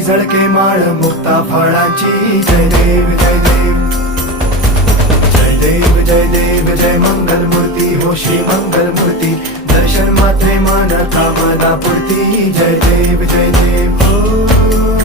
झळके माळ मुक्ता फळाची जय देव जय देव जय देव जय देव जय मंगल मूर्ती हो श्री मंगल मूर्ती दर्शन मात्रे मान कामना पूर्ती जय देव जय देव हो